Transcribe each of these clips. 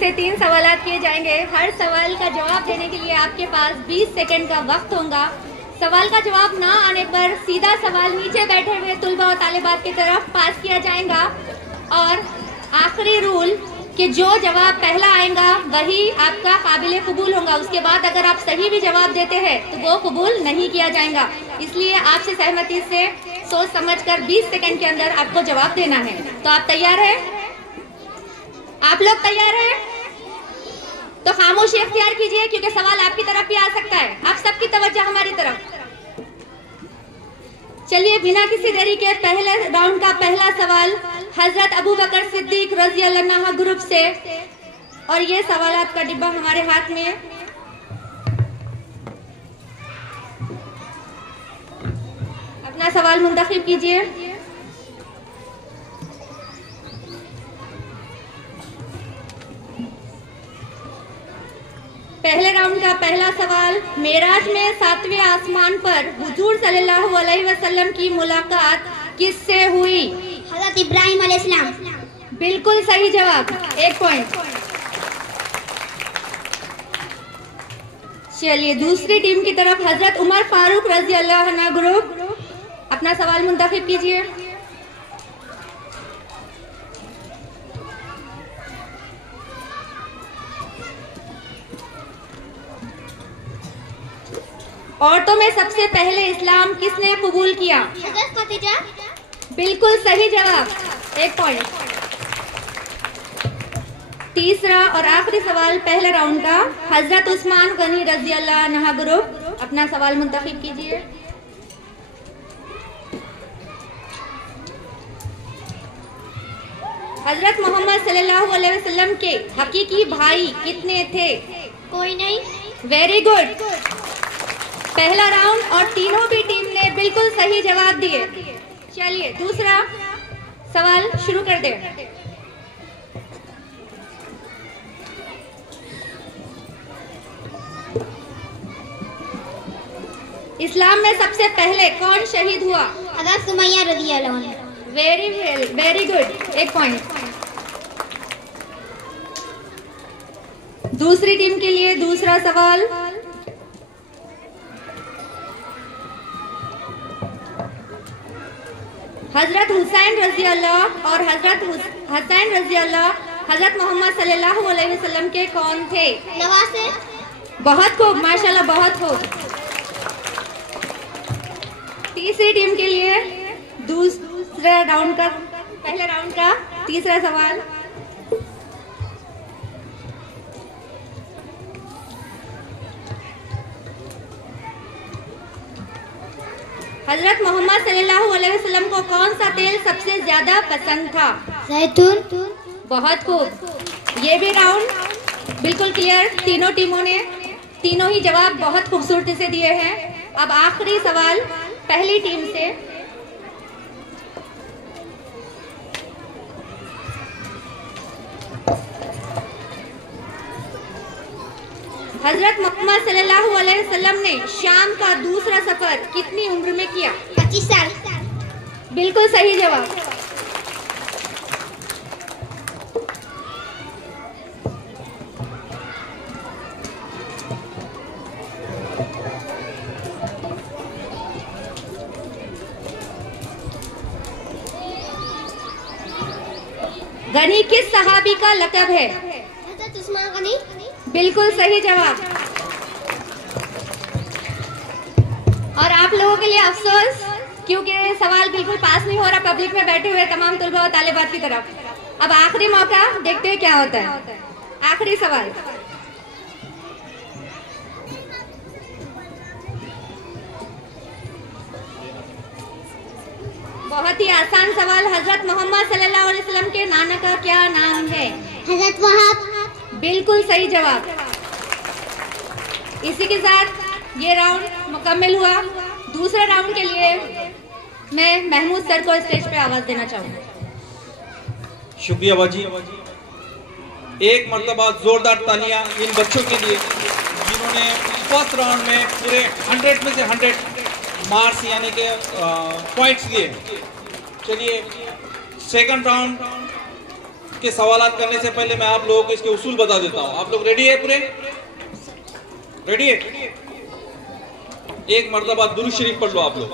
से 3 सवाल किए जाएंगे। हर सवाल का जवाब देने के लिए आपके पास 20 सेकंड का वक्त होगा। सवाल का जवाब ना आने पर सीधा सवाल नीचे बैठे हुए तुलबा और तालिबात की तरफ पास किया जाएगा। और आखिरी रूल कि जो जवाब पहला आएगा वही आपका काबिल कबूल होगा। उसके बाद अगर आप सही भी जवाब देते हैं तो वो कबूल नहीं किया जाएगा। इसलिए आपसे सहमति से सोच समझकर 20 सेकंड के अंदर आपको जवाब देना है। तो आप तैयार हैं? आप लोग तैयार हैं? तो खामोशी इख्तियार कीजिए क्योंकि सवाल आपकी तरफ भी आ सकता है। आप सबकी तवज्जो हमारी तरफ। चलिए बिना किसी देरी के पहले राउंड का पहला सवाल हजरत अबू बकर सिद्दीक रज़ी अल्लाह अन्हु ग्रुप से, और ये सवालात का डिब्बा हमारे हाथ में है। अपना सवाल मुंतखब कीजिए। पहले राउंड का पहला सवाल, मेराज में 7वें आसमान पर हुजूर सल्लल्लाहु अलैहि वसल्लम की मुलाकात किससे हुई? हज़रत इब्राहिम अलैहिस्सलाम। बिल्कुल सही जवाब, 1 पॉइंट। चलिए दूसरी टीम की तरफ हजरत उमर फारूक रज़ी अल्लाह अन्हु ग्रुप, अपना सवाल मुंतखब कीजिए। औरतों में सबसे पहले इस्लाम किसने कबूल किया? हज़रत खदीजा। बिल्कुल सही जवाब, 1 पॉइंट। तीसरा और आखिरी सवाल पहले राउंड का, हजरत उस्मान गनी रज़ी अल्लाह अन्हु ग्रुप, अपना सवाल मुंतखब कीजिए। हजरत मोहम्मद सल्लल्लाहु अलैहि वसल्लम के हकीकी भाई कितने थे? कोई नहीं। Very good. पहला राउंड और तीनों भी टीम ने बिल्कुल सही जवाब दिए। चलिए दूसरा सवाल शुरू कर दे। इस्लाम में सबसे पहले कौन शहीद हुआ? हज़रत सुमैया रज़ियल्लाहु अन्हा। Very good, 1 point. दूसरी टीम के लिए दूसरा सवाल, हजरत हुसैन रज़ी अल्लाह और हजरत हसैन रज़ी अल्लाह हजरत मोहम्मद सल्लल्लाहु अलैहि वसल्लम के कौन थे? नवासे। बहुत खूब, माशाल्लाह, बहुत खूब। तीसरी टीम के लिए दूसरा राउंड का पहले राउंड का तीसरा सवाल, हजरत मोहम्मद सल्लल्लाहु अलैहि वसल्लम को कौन सा तेल सबसे ज्यादा पसंद था? जैतून। बहुत खूब। ये भी राउंड बिल्कुल क्लियर, तीनों टीमों ने तीनों ही जवाब बहुत खूबसूरती से दिए हैं। अब आखिरी सवाल पहली टीम से, हजरत मोहम्मद सल्लल्लाहु अलैहि वसल्लम ने शाम का दूसरा सफर कितनी उम्र में किया? 25 साल। बिल्कुल सही जवाब। गनी किस सहाबी का लक़ब है? हज़रत उस्मान गनी। बिल्कुल सही जवाब। और आप लोगों के लिए अफसोस, क्योंकि सवाल बिल्कुल पास नहीं हो रहा पब्लिक में बैठे हुए तमाम तुलबा और तालिबात की तरफ। अब आखिरी मौका, देखते हैं क्या होता है। आखिरी सवाल, बहुत ही आसान सवाल, हजरत मोहम्मद सल्लल्लाहु अलैहि वसल्लम के नाना का क्या नाम है? हज़रत वहाब। बिल्कुल सही जवाब। इसी के साथ ये राउंड मुकम्मल हुआ। दूसरे राउंड के लिए मैं महमूद सर को स्टेज पे आवाज देना चाहूंगा। शुक्रिया बाजी। एक मरतबा जोरदार तालियां इन बच्चों के लिए जिन्होंने फर्स्ट राउंड में पूरे 100 में से 100 मार्क्स यानी कि पॉइंट्स लिए। चलिए सेकंड राउंड इसके सवालात करने से पहले मैं आप लोगों को इसके उसूल बता देता हूँ। आप लोग रेडी है? पूरे रेडी है? एक मर्तबा दुरूद शरीफ पढ़ लो आप लोग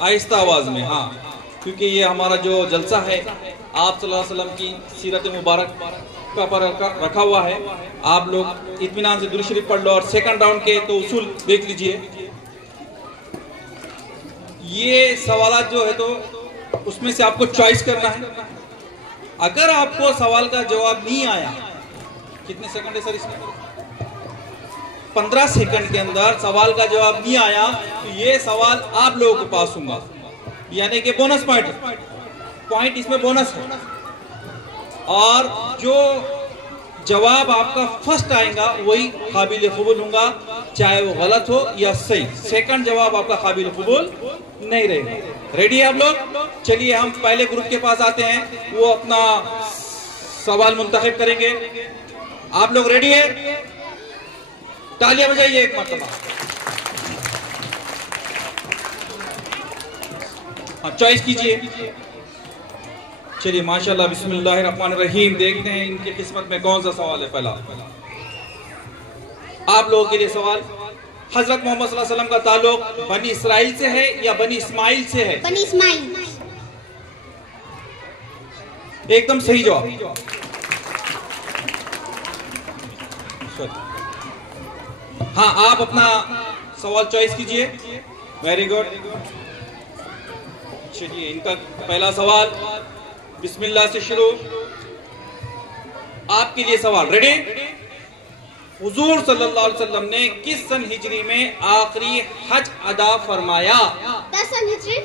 आहिस्ता आवाज में। हाँ, क्योंकि ये हमारा जो जलसा है आप सल्लल्लाहु अलैहि वसल्लम की सीरत मुबारक का पर रखा हुआ है। आप लोग इत्मीनान से दुरूद शरीफ पढ़ लो। और सेकंड राउंड के तो उसूल देख लीजिए। ये सवालात जो है तो उसमें से आपको चॉइस करना है। अगर आपको सवाल का जवाब नहीं आया, कितने सेकंड है सर इसमें? 15 सेकंड के अंदर सवाल का जवाब नहीं आया तो ये सवाल आप लोगों को पास होगा, यानी कि बोनस पॉइंट इसमें बोनस है। और जो जवाब आपका फर्स्ट आएगा वही काबिल कबूल होगा, चाहे वो गलत हो या सही। सेकंड जवाब आपका काबिल कबूल नहीं रहेगा। रेडी है आप लोग? चलिए हम पहले ग्रुप के पास आते हैं, वो अपना सवाल मुंतखब करेंगे। आप लोग रेडी है? तालियां बजाइए एक मरतबा। हाँ, चॉइस कीजिए। चलिए माशाल्लाह, बिस्मिल्लाहिर्रहमानिर्रहीम। देखते हैं इनकी किस्मत में कौन सा सवाल है। पहला आप लोगों के लिए सवाल, हजरत मोहम्मद सल्लल्लाहु अलैहि वसल्लम का ताल्लुक बनी इसराइल से है या बनी इस्माइल से है? बनी इस्माइल। एकदम सही जवाब। हाँ, आप अपना सवाल चॉइस कीजिए। Very good. चलिए इनका पहला सवाल बिस्मिल्लाह से शुरू। आपके लिए सवाल रेडी? हुजूर सल्लल्लाहु अलैहि वसल्लम ने किस सन हिजरी में आखिरी हज अदा फरमाया? 10 सन हिजरी।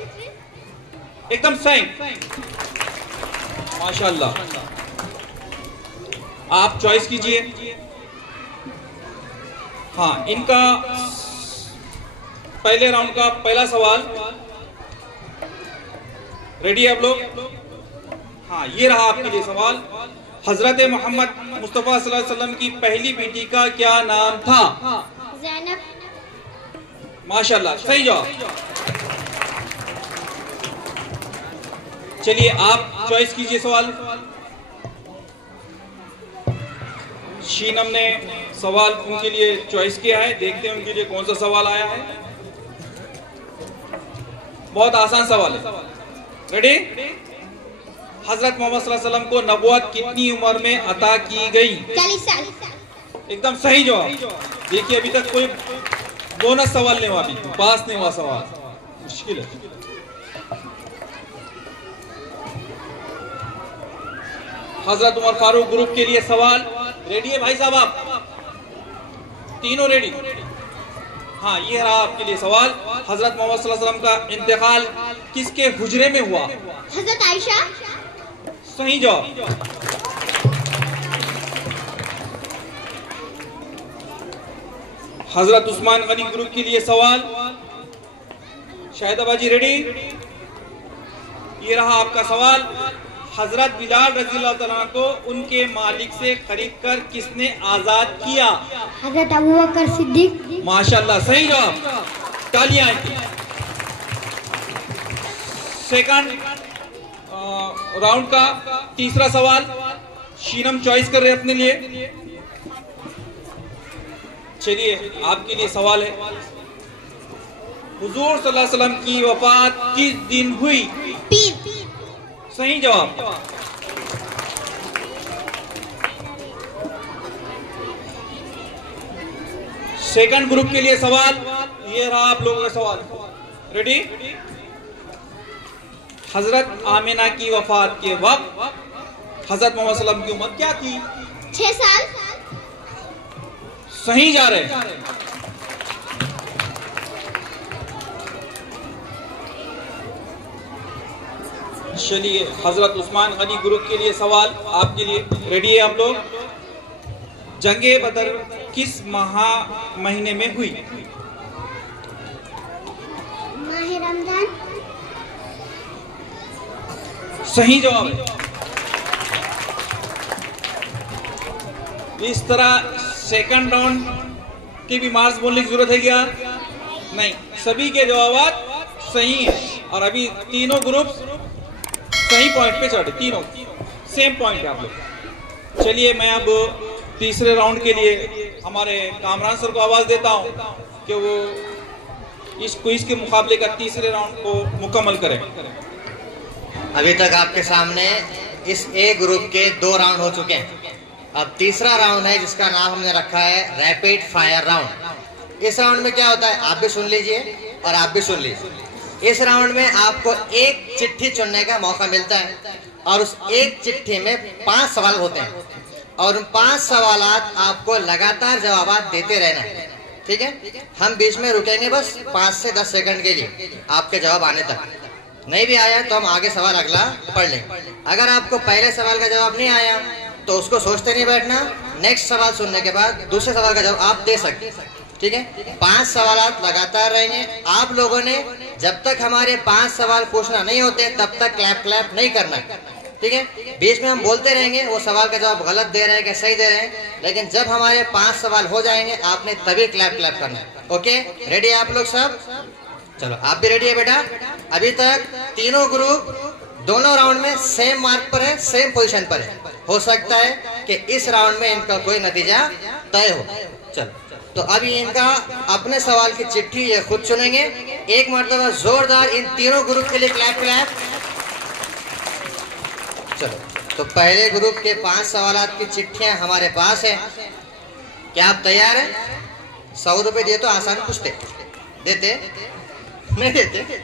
एकदम सही, माशाल्लाह। आप चॉइस कीजिए। हाँ, इनका पहले राउंड का पहला सवाल रेडी है आप लोग? हाँ, ये रहा आपके लिए सवाल। हजरत मोहम्मद मुस्तफा सल्लल्लाहु अलैहि वसल्लम की पहली बेटी का क्या नाम था? ज़ैनब। माशाल्लाह, सही जवाब। चलिए आप चॉइस कीजिए सवाल। शीनम ने सवाल उनके लिए चॉइस किया है, देखते हैं उनके लिए कौन सा सवाल आया है। बहुत आसान सवाल है। रेडी? हजरत मोहम्मद सल्लल्लाहु अलैहि वसल्लम को नबुवत कितनी उम्र में अता की गई? 40 साल। एकदम सही जवाब। देखिए अभी तक कोई बोनस सवाल नहीं हुआ, अभी पास नहीं हुआ सवाल, मुश्किल है। हजरत उमर फारूक ग्रुप के लिए सवाल रेडी है भाई साहब? आप तीनों रेडी? हाँ, ये रहा आपके लिए सवाल। हजरत मोहम्मद सल्लल्लाहु अलैहि वसल्लम का इंतकाल किसके हुजरे में हुआ? हजरत आयशा। सही जवाब। हजरत उस्मान गनी ग्रुप के लिए सवाल, शाहिदा बाजी रेडी? ये रहा आपका सवाल। हजरत बिलाल रज़ियल्लाहु तआला को उनके मालिक से खरीद कर किसने आजाद किया? हजरत अबू बकर सिद्दीक। माशाल्लाह, सही जवाब। तालियां। सेकंड राउंड का तीसरा सवाल शीनम चॉइस कर रहे हैं अपने लिए। चलिए आपके लिए सवाल है, हुजूर सल्लल्लाहु अलैहि वसल्लम की वफात किस दिन हुई? पीर। सही जवाब। सेकंड ग्रुप के लिए सवाल, ये रहा आप लोगों का सवाल। रेडी? हजरत आमिना की वफात के वक्त हजरत मोहम्मद सल्लल्लाहु अलैहि वसल्लम की उम्र क्या थी? 6 साल। सही जा रहे हैं। चलिए हजरत उस्मान गनी ग्रुप के लिए सवाल आपके लिए रेडी है आप लोग? जंगे बदर किस महीने में हुई? माह रमजान। सही जवाब है। इस तरह सेकंड राउंड के भी मार्क्स बोलने की जरूरत है क्या? नहीं, सभी के जवाब सही हैं और अभी तीनों ग्रुप सही पॉइंट पे चढ़े, तीनों सेम पॉइंट है आप लोग। चलिए मैं अब तीसरे राउंड के लिए हमारे कामरान सर को आवाज देता हूं कि वो इस क्विज के मुकाबले का तीसरे राउंड को मुकम्मल करें। अभी तक आपके सामने इस ए ग्रुप के 2 राउंड हो चुके हैं। अब तीसरा राउंड है जिसका नाम हमने रखा है रैपिड फायर राउंड। इस राउंड में क्या होता है आप भी सुन लीजिए और आप भी सुन लीजिए। इस राउंड में आपको एक चिट्ठी चुनने का मौका मिलता है और उस एक चिट्ठी में 5 सवाल होते हैं और उन 5 सवालात आपको लगातार जवाब देते रहना है। ठीक है, हम बीच में रुकेंगे बस 5 से 10 सेकंड के लिए आपके जवाब आने तक। नहीं भी आया तो हम आगे सवाल अगला पढ़ लेंगे। अगर आपको पहले सवाल का जवाब नहीं आया तो उसको सोचते नहीं बैठना, नेक्स्ट सवाल सुनने के बाद दूसरे सवाल का जवाब आप दे सकते। ठीक है, 5 सवालात लगातार रहेंगे। आप लोगों ने जब तक हमारे 5 सवाल पूछना नहीं होते तब तक क्लैप नहीं करना। ठीक है, बीच में हम बोलते रहेंगे वो सवाल का जवाब गलत दे रहे हैं कि सही दे रहे हैं, लेकिन जब हमारे 5 सवाल हो जाएंगे आपने तभी क्लैप करना है। ओके, रेडी है आप लोग सब? चलो आप भी रेडी है बेटा? अभी तक तीनों ग्रुप दोनों राउंड में सेम मार्क पर है, सेम पोजीशन पर है। हो सकता है कि इस राउंड में इनका कोई नतीजा तय हो। चलो तो अभी इनका अपने सवाल की चिट्ठी ये खुद चुनेंगे। एक मर्तबा जोरदार इन तीनों ग्रुप के लिए क्लैप। चलो तो पहले ग्रुप के 5 सवालात की चिट्ठियां हमारे पास है। क्या आप तैयार हैं? 100 रुपए दिए तो आसान पूछते, देते नहीं देते?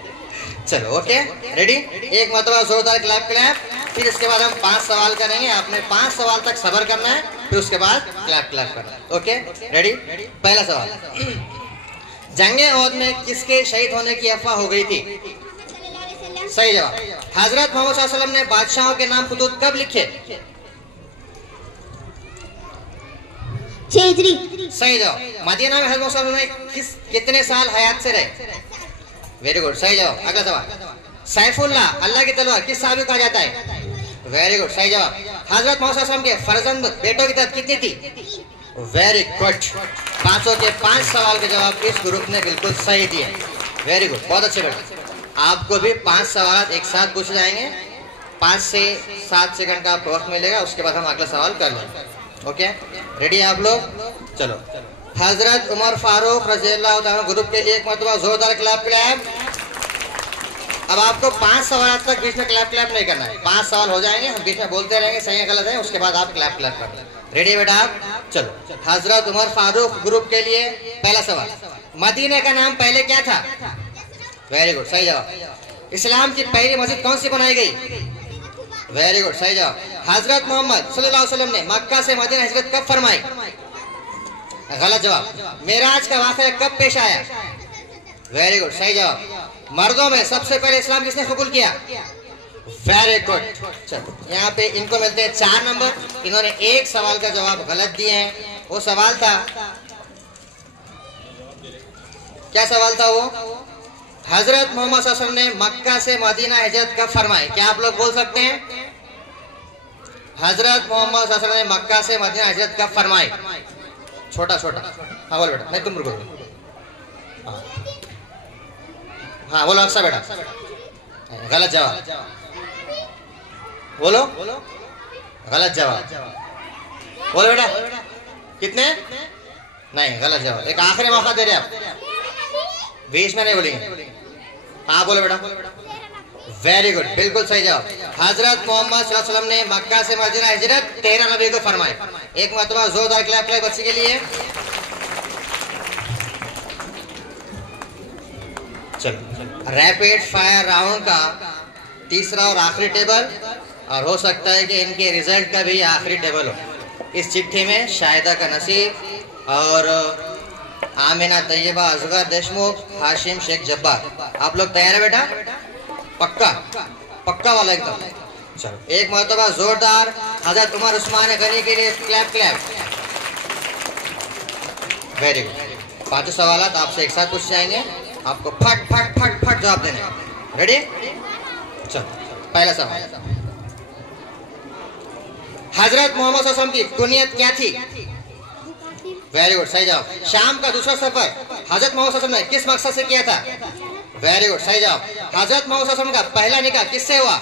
चलो ओके, रेडी? एक मर्तबा जोरदार क्लैप। फिर इसके बाद हम 5 सवाल करेंगे। आपने 5 सवाल तक सब्र करना है, फिर उसके बाद क्लैप करना है। Okay ready? पहला सवाल, जंगे ओहद में किसके शहीद होने की अफवाह हो गई थी? सही जवाब। हजरत मोहम्मद सल्लल्लाहु अलैहि वसल्लम ने बादशाहों के नाम खुतूत कब लिखे? 6 हिजरी। सही जवाब। मदीना में हजरत मोहम्मद सल्लल्लाहु अलैहि वसल्लम कितने साल हयात से रहे? वेरी गुड, सही जवाब। अगला सवाल, सैफुल्लाह अल्लाह की तलवार किस साहबी को कहा जाता है? वेरी गुड, सही जवाब। हजरत मोहम्मद सल्लल्लाहु अलैहि वसल्लम के फर्जंद बेटों की तादाद कितनी थी? Very good. 500 के 5 सवाल के जवाब इस ग्रुप ने बिल्कुल सही दिए। वेरी गुड, बहुत अच्छे बेटे। आपको भी 5 सवाल एक साथ पूछे जाएंगे। 5 से 7 सेकंड का आपको वक्त मिलेगा, उसके बाद हम अगला सवाल कर लेंगे। ओके, रेडी है आप लोग? चलो, हजरत उमर फारूक रज़ियल्लाहु ताला ग्रुप के लिए एक मरतबा जोरदार क्लैप। अब आपको 5 सवाल तक बीच में क्लैप नहीं करना है। 5 सवाल हो जाएंगे, हम बीच में बोलते रहेंगे सही है गलत है, उसके बाद आप क्लैप करना है। रेडी है बेटा आप? चलो, हजरत उमर फारूक ग्रुप के लिए पहला सवाल, मदीना का नाम पहले क्या था? वेरी गुड, सही जवाब। इस्लाम की पहली मस्जिद कौन सी बनाई गई? वेरी गुड, सही जवाब। हजरत मोहम्मद सल्लल्लाहु अलैहि वसल्लम ने मक्का से मदीना हिजरत कब फरमाई? गलत जवाब। मेराज का वाक़या कब पेश आया? वेरी गुड, सही जवाब। मर्दों में सबसे पहले इस्लाम किसने कबूल किया? Very good. चलो यहाँ पे इनको मिलते हैं 4 नंबर। इन्होंने एक सवाल का जवाब गलत दिए हैं। वो सवाल था, क्या सवाल था वो? हजरत मोहम्मद सल्लल्लाहु अलैहि वसल्लम ने मक्का से मदीना हिजरत कब फरमाई? क्या आप लोग बोल सकते हैं? हजरत मोहम्मद सल्लल्लाहु अलैहि वसल्लम ने मक्का से मदीना हिजरत कब फरमाई? छोटा हाँ बोल बेटा, नहीं तुम रुको। हाँ बोलो अक्सर बेटा। गलत जवाब। बोलो गलत जवाब। बोलो बेटा, कितने? नहीं, गलत जवाब। एक आखिरी मौका दे रहे आप, बीच में नहीं बोलेंगे। हाँ बोलो बेटा। वेरी गुड, बिल्कुल सही जवाब। हजरत मोहम्मद सल्लल्लाहु अलैहि वसल्लम ने मक्का से मदीना हिजरत 13 नबी को फरमाई। एक मरतबा जोरदार क्लैप बच्चे के लिए। चलो, रैपिड फायर राउंड का तीसरा और आखिरी टेबल, और हो सकता है कि इनके रिजल्ट का भी आखिरी टेबल हो। इस चिट्ठी में शाहिदा का नसीब और आमिना तैयबा असगर देशमुख, हाशिम शेख जब्बार। आप लोग तैयार है बेटा? पक्का वाला एकदम। चलो, एक मरतबा जोरदार हजरत उमर उस्मान गनी के लिए क्लैप। Very good. 5 सवाल आपसे एक साथ पूछ जाएंगे, आपको फट जवाब देने। रेडी? चलो, पहला सवाल, हजरत मोहम्मद सल्लल्लाहु अलैहि वसल्लम की कुनियत क्या थी? वेरी गुड, सही जवाब। शाम का दूसरा सफर हजरत मोहम्मद सल्लल्लाहु अलैहि वसल्लम ने किस मकसद से किया था? वेरी गुड, सही जवाब। हजरत मोहम्मद सल्लल्लाहु अलैहि वसल्लम का पहला निकाह किससे हुआ?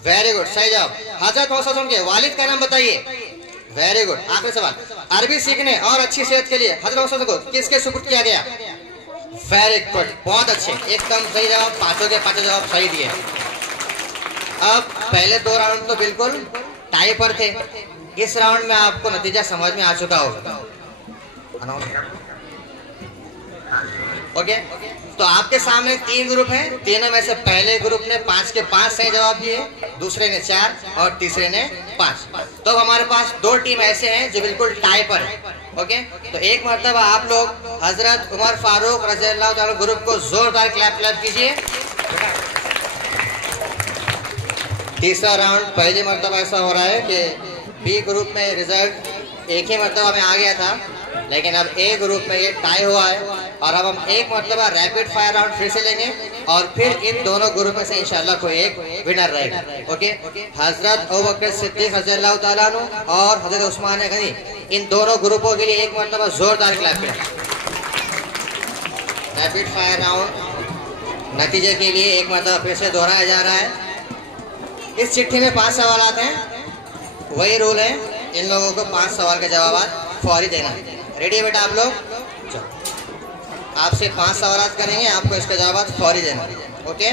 वेरी गुड, सही जवाब। हजरत मोहम्मद सल्लल्लाहु अलैहि वसल्लम के वालिद का नाम बताइए। Very good. आखिरी सवाल, अरबी सीखने और अच्छी सेहत के लिए हजरत मोहम्मद सल्लल्लाहु अलैहि वसल्लम को किसके सुपुर्द किया गया? वेरी गुड, बहुत अच्छे, एकदम सही जवाब। पांचों के पांचों जवाब सही दिए। अब पहले 2 राउंड तो बिल्कुल टाई पर थे। इस राउंड में आपको नतीजा समझ में आ चुका होगा। ओके, तो आपके सामने 3 ग्रुप हैं। तीनों में से पहले ग्रुप ने 5 के 5 सही जवाब दिए, दूसरे ने 4 और तीसरे ने 5। तो हमारे पास 2 टीम ऐसे हैं जो बिल्कुल टाई पर है। ओके, तो एक मरतबा आप लोग हजरत उमर फारूक रज़ियल्लाहु ताला ग्रुप को जोरदार क्लैप कीजिए। तीसरा राउंड पहली मरतबा ऐसा हो रहा है कि बी ग्रुप में रिजल्ट एक ही मरतबा में आ गया था, लेकिन अब ए ग्रुप में ये टाई हुआ है। और अब हम एक मरतबा रैपिड फायर राउंड फिर से लेंगे और फिर इन दोनों ग्रुप में से इंशाल्लाह कोई एक विनर रहेगा। ओके, हजरत अबू बकर सिद्दीक रज़ियल्लाहु ताला अन्हु और हजरत उस्मान गनी, इन दोनों ग्रुपों के लिए एक मरतबा जोरदार क्लैप करें। रैपिड फायर राउंड नतीजे के लिए एक मरतबा फिर से दोहराया जा रहा है। इस चिट्ठी में 5 सवाल हैं। वही रूल है, इन लोगों को 5 सवाल के जवाब फौरी देना है। रेडी है बेटा आप लोग? चलो, आपसे 5 सवाल करेंगे, आपको इसका जवाब फौरी देना है। ओके,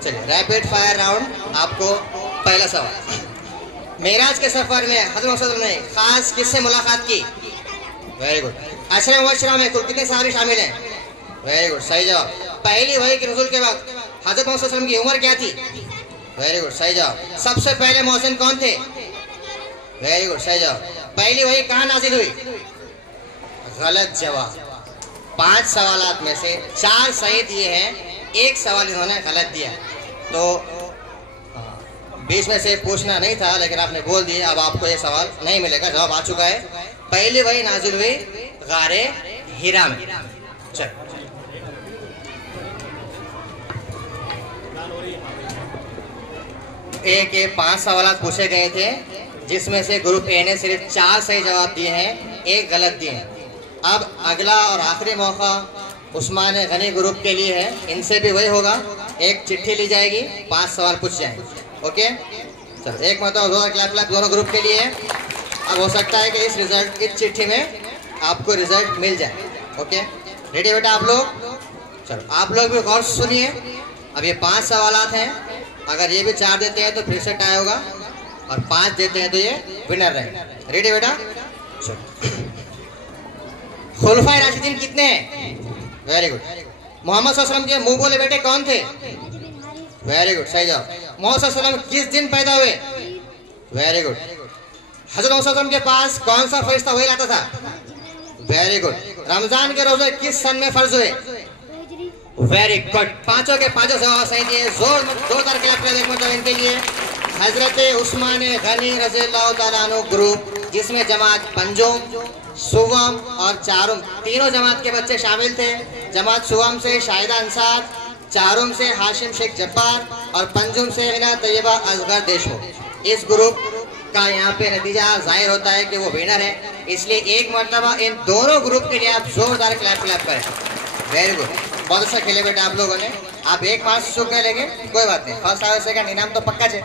चलिए रैपिड फायर राउंड। आपको पहला सवाल, मेराज के सफर में हज़रत मोहम्मद ने खास किससे मुलाकात की? Very good. अशरे मुबश्शरा में कुल कितने सहाबी शामिल हैं? वेरी गुड, सही जवाब। पहली वही के नुज़ूल के वक्त हज़रत मोहम्मद की उम्र क्या थी? वेरी गुड, सही जवाब। सबसे पहले मौज़िन कौन थे? वेरी गुड, सही जवाब। पहली वही कहाँ नाजिल हुई? गलत जवाब। 5 सवालात में से 4 सही दिए हैं, 1 सवाल इन्होंने गलत दिया। तो बीच में से पूछना नहीं था, लेकिन आपने बोल दिया। अब आपको ये सवाल नहीं मिलेगा, जवाब आ चुका है। पहली वही नाजिल हुई गारे हिरा में। चलो, ए के 5 सवाल पूछे गए थे, जिसमें से ग्रुप ए ने सिर्फ 4 सही जवाब दिए हैं, 1 गलत दिए हैं। अब अगला और आखिरी मौका उस्मान गनी ग्रुप के लिए है। इनसे भी वही होगा, एक चिट्ठी ली जाएगी, 5 सवाल पूछ जाएंगे। ओके, चलो एक मतलब 2 क्लैप दोनों ग्रुप के लिए। अब हो सकता है कि इस चिट्ठी में आपको रिजल्ट मिल जाए। ओके, रेडी बेटा आप लोग? चलो, आप लोग भी गौर से सुनिए। अब ये 5 सवाल हैं, अगर ये भी 4 देते हैं तो फिर से टाई होगा, और 5 देते हैं तो ये विनर रहेगा। रेडी बेटा? चलो, खुलफाए राशिदीन कितने हैं? Very good. मोहम्मद सल्लल्लाहु अलैहि वसल्लम के मुंह बोले बेटे कौन थे? वेरी गुड, सही जवाब। मोहम्मद सल्लल्लाहु अलैहि वसल्लम किस दिन पैदा हुए? Very good. हजरत मोहम्मद सल्लल्लाहु अलैहि वसल्लम के पास कौन सा फरिश्ता वही लाता था? Very good. रमजान के रोजे किस सन में फर्ज हुए? Very good. 5 के 5 जवाब सही दिए। जोरदार क्लैप करें इनके लिए। हजरत उस्मान गनी रज़ियल्लाहु ताला अन्हु ग्रुप, जिसमें जमात पंजुम, सुवम और चारुम, तीनों जमात के बच्चे शामिल थे। जमात सुवम से शाहिदा अंसार, चारुम से हाशिम शेख जब्बार और पंजुम से हिना तैयबा असगर देशमुख। इस ग्रुप का यहाँ पे नतीजा जाहिर होता है कि वो विनर है। इसलिए एक मरतबा इन दोनों ग्रुप के लिए आप जोरदार क्लैप करें। वेरी गुड, बहुत अच्छा खेले बेटा आप लोगों ने। आप 1 मार्क्स चूक गए, लेकिन कोई बात नहीं, फर्स्ट आवर सेकंड इनाम तो पक्का है।